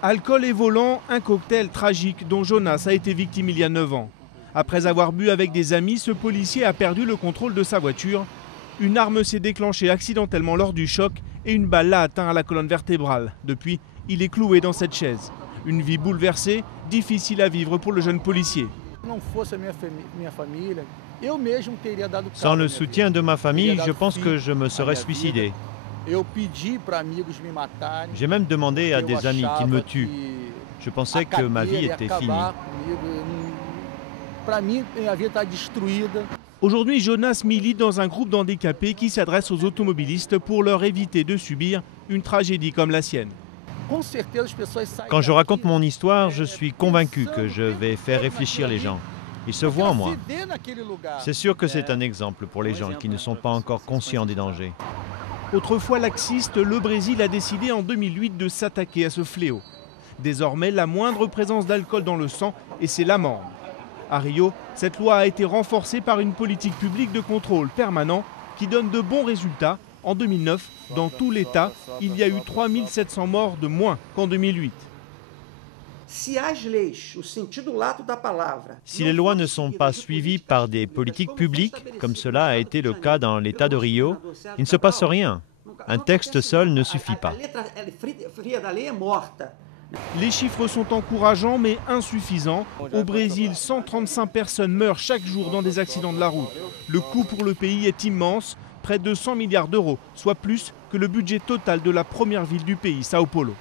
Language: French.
Alcool et volant, un cocktail tragique dont Jonas a été victime il y a 9 ans. Après avoir bu avec des amis, ce policier a perdu le contrôle de sa voiture. Une arme s'est déclenchée accidentellement lors du choc et une balle l'a atteint à la colonne vertébrale. Depuis, il est cloué dans cette chaise. Une vie bouleversée, difficile à vivre pour le jeune policier. Sans le soutien de ma famille, je pense que je me serais suicidé. J'ai même demandé à des amis qu'ils me tuent. Je pensais que ma vie était finie. Aujourd'hui, Jonas milite dans un groupe d'handicapés qui s'adresse aux automobilistes pour leur éviter de subir une tragédie comme la sienne. Quand je raconte mon histoire, je suis convaincu que je vais faire réfléchir les gens. Ils se voient en moi. C'est sûr que c'est un exemple pour les gens qui ne sont pas encore conscients des dangers. Autrefois laxiste, le Brésil a décidé en 2008 de s'attaquer à ce fléau. Désormais, la moindre présence d'alcool dans le sang et c'est l'amende. À Rio, cette loi a été renforcée par une politique publique de contrôle permanent qui donne de bons résultats. En 2009, dans tout l'État, il y a eu 3700 morts de moins qu'en 2008. Si les lois ne sont pas suivies par des politiques publiques, comme cela a été le cas dans l'État de Rio, il ne se passe rien. Un texte seul ne suffit pas. Les chiffres sont encourageants mais insuffisants. Au Brésil, 135 personnes meurent chaque jour dans des accidents de la route. Le coût pour le pays est immense, près de 100 milliards d'euros, soit plus que le budget total de la première ville du pays, Sao Paulo.